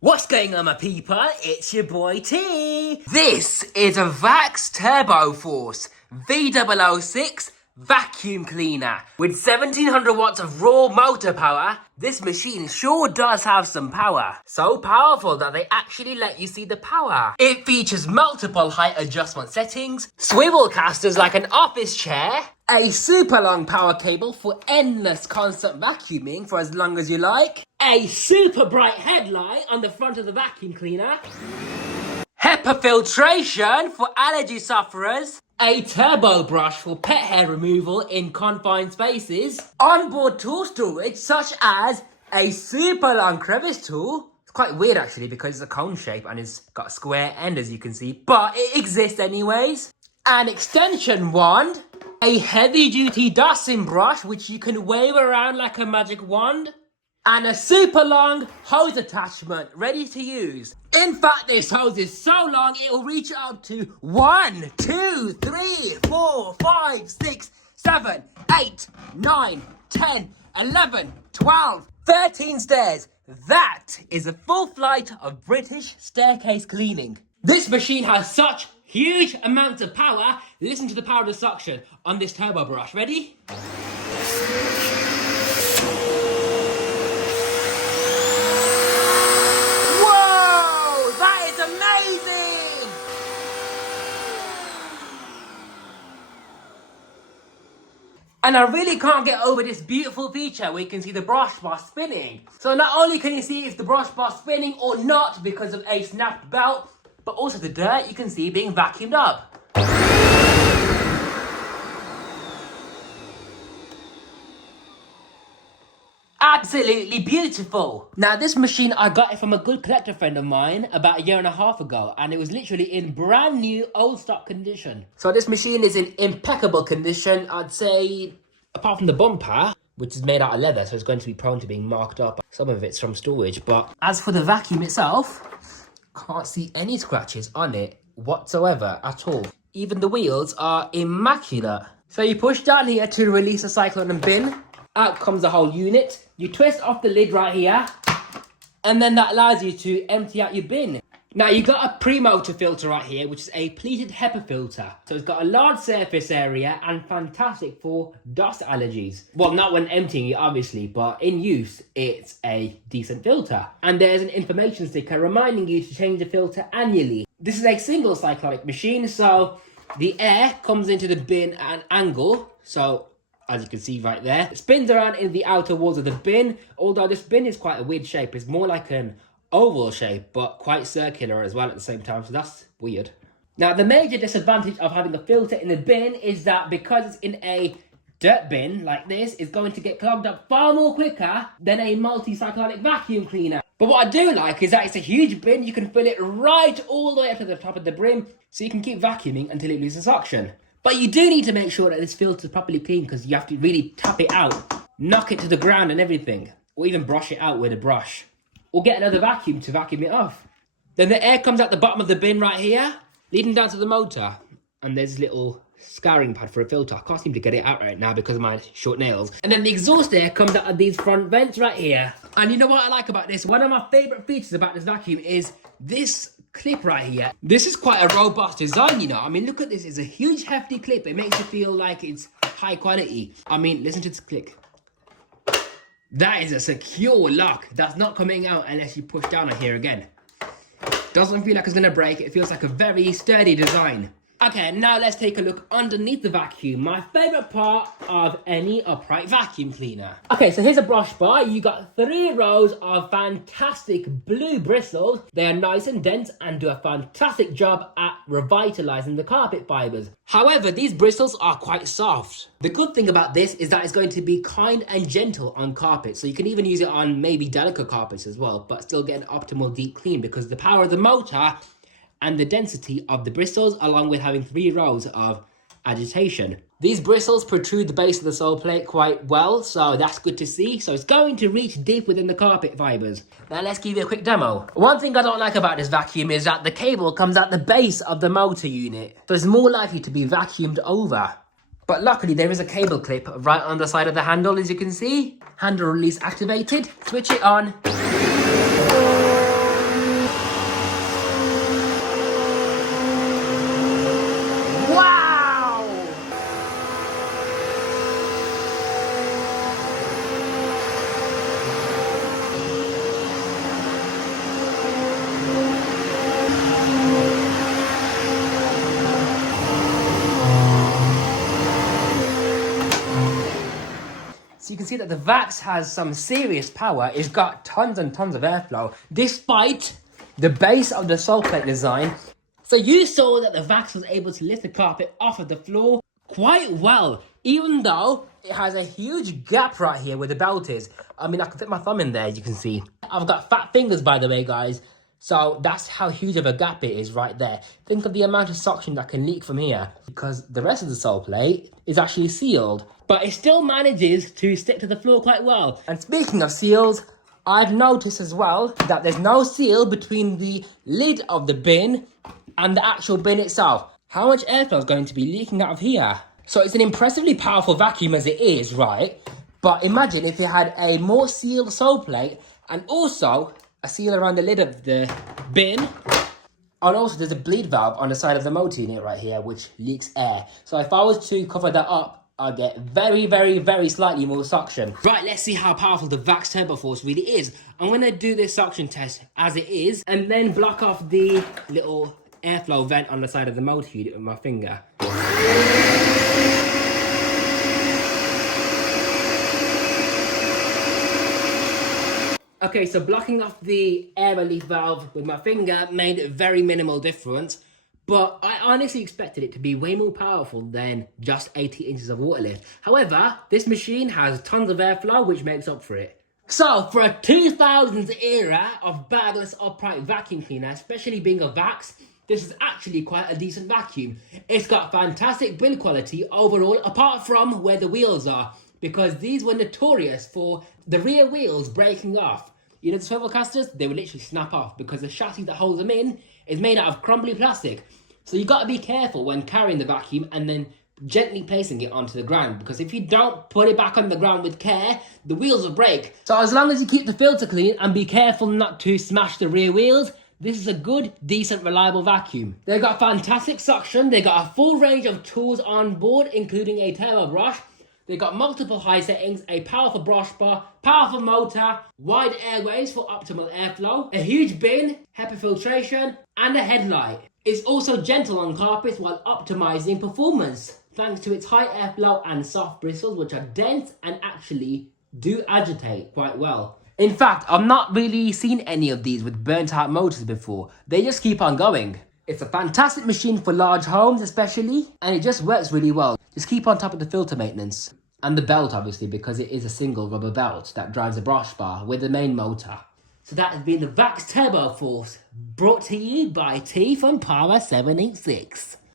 What's going on, my people? It's your boy T. This is a Vax Turbo Force V006 vacuum cleaner. With 1700 watts of raw motor power, this machine sure does have some power. So powerful that they actually let you see the power. It features multiple height adjustment settings, swivel casters like an office chair, a super long power cable for endless constant vacuuming for as long as you like, a super bright headlight on the front of the vacuum cleaner, HEPA filtration for allergy sufferers, a turbo brush for pet hair removal in confined spaces, onboard tool storage such as a super long crevice tool. It's quite weird actually because it's a cone shape and it's got a square end as you can see, but it exists anyways. An extension wand, a heavy duty dusting brush which you can wave around like a magic wand, and a super long hose attachment ready to use. In fact, this hose is so long it will reach up to 1, 2, 3, 4, 5, 6, 7, 8, 9, 10, 11, 12, 13 stairs. That is a full flight of British staircase cleaning. This machine has such huge amounts of power. Listen to the power of the suction on this turbo brush. Ready? Whoa! That is amazing! And I really can't get over this beautiful feature where you can see the brush bar spinning. So not only can you see if the brush bar spinning or not because of a snapped belt, but also the dirt you can see being vacuumed up. Absolutely beautiful. Now this machine, I got it from a good collector friend of mine about 1.5 years ago, and it was literally in brand new old stock condition. So this machine is in impeccable condition, I'd say, apart from the bumper, which is made out of leather, so it's going to be prone to being marked up. Some of it's from storage, but as for the vacuum itself, can't see any scratches on it whatsoever at all. Even the wheels are immaculate. So you push down here to release the cyclone and bin. Out comes the whole unit. You twist off the lid right here, and then that allows you to empty out your bin. Now you got a pre-motor filter right here, which is a pleated HEPA filter. So it's got a large surface area and fantastic for dust allergies. Well, not when emptying it, obviously, but in use, it's a decent filter. And there's an information sticker reminding you to change the filter annually. This is a single cyclonic machine, so the air comes into the bin at an angle. So as you can see right there, it spins around in the outer walls of the bin, although this bin is quite a weird shape. It's more like an oval shape, but quite circular as well at the same time, so that's weird. Now, the major disadvantage of having a filter in the bin is that because it's in a dirt bin like this, it's going to get clogged up far more quicker than a multi-cyclonic vacuum cleaner. But what I do like is that it's a huge bin. You can fill it right all the way up to the top of the brim, so you can keep vacuuming until it loses suction. But you do need to make sure that this filter is properly clean because you have to really tap it out, knock it to the ground and everything, or even brush it out with a brush, or get another vacuum to vacuum it off. Then the air comes out the bottom of the bin right here, leading down to the motor, and there's a little scouring pad for a filter. I can't seem to get it out right now because of my short nails. And then the exhaust air comes out of these front vents right here. And you know what I like about this? One of my favourite features about this vacuum is this clip right here. This is quite a robust design, you know. I mean, look at this. It's a huge, hefty clip. It makes you feel like it's high quality. I mean, listen to this click. That is a secure lock. That's not coming out unless you push down on here again. Doesn't feel like it's gonna break. It feels like a very sturdy design. Okay, now let's take a look underneath the vacuum. My favourite part of any upright vacuum cleaner. Okay, so here's a brush bar. You got 3 rows of fantastic blue bristles. They are nice and dense and do a fantastic job at revitalising the carpet fibres. However, these bristles are quite soft. The good thing about this is that it's going to be kind and gentle on carpet. So you can even use it on maybe delicate carpets as well, but still get an optimal deep clean because the power of the motor and the density of the bristles, along with having 3 rows of agitation. These bristles protrude the base of the sole plate quite well, so that's good to see. So it's going to reach deep within the carpet fibres. Now let's give you a quick demo. One thing I don't like about this vacuum is that the cable comes at the base of the motor unit, so it's more likely to be vacuumed over. But luckily there is a cable clip right on the side of the handle, as you can see. Handle release activated, switch it on. can see that the Vax has some serious power. It's got tons and tons of airflow, despite the base of the sole plate design. So you saw that the Vax was able to lift the carpet off of the floor quite well, even though it has a huge gap right here where the belt is. I mean, I can fit my thumb in there, as you can see. I've got fat fingers, by the way, guys. So that's how huge of a gap it is right there. Think of the amount of suction that can leak from here, because the rest of the sole plate is actually sealed. But it still manages to stick to the floor quite well. And speaking of seals, I've noticed as well that there's no seal between the lid of the bin and the actual bin itself. How much airflow is going to be leaking out of here? So it's an impressively powerful vacuum as it is, right? But imagine if it had a more sealed sole plate and also a seal around the lid of the bin. And also there's a bleed valve on the side of the motor unit right here, which leaks air. So if I was to cover that up, I'll get very, very, very slightly more suction. Right, let's see how powerful the Vax Turbo Force really is. I'm gonna do this suction test as it is, and then block off the little airflow vent on the side of the motor unit with my finger. Okay, so blocking off the air relief valve with my finger made a very minimal difference, but I honestly expected it to be way more powerful than just 80 inches of water lift. However, this machine has tons of airflow, which makes up for it. So, for a 2000s era of bagless upright vacuum cleaner, especially being a Vax, this is actually quite a decent vacuum. It's got fantastic build quality overall, apart from where the wheels are, because these were notorious for the rear wheels breaking off. You know the swivel casters? They would literally snap off because the chassis that holds them in is made out of crumbly plastic. So you got to be careful when carrying the vacuum and then gently placing it onto the ground, because if you don't put it back on the ground with care, the wheels will break. So as long as you keep the filter clean and be careful not to smash the rear wheels, this is a good, decent, reliable vacuum. They've got fantastic suction. They've got a full range of tools on board, including a turbo brush. They've got multiple high settings, a powerful brush bar, powerful motor, wide airways for optimal airflow, a huge bin, HEPA filtration, and a headlight. It's also gentle on carpets while optimizing performance, thanks to its high airflow and soft bristles, which are dense and actually do agitate quite well. In fact, I've not really seen any of these with burnt out motors before. They just keep on going. It's a fantastic machine for large homes especially, and it just works really well. Just keep on top of the filter maintenance. And the belt, obviously, because it is a single rubber belt that drives a brush bar with the main motor. So that has been the Vax Turbo Force, brought to you by T from Power 786.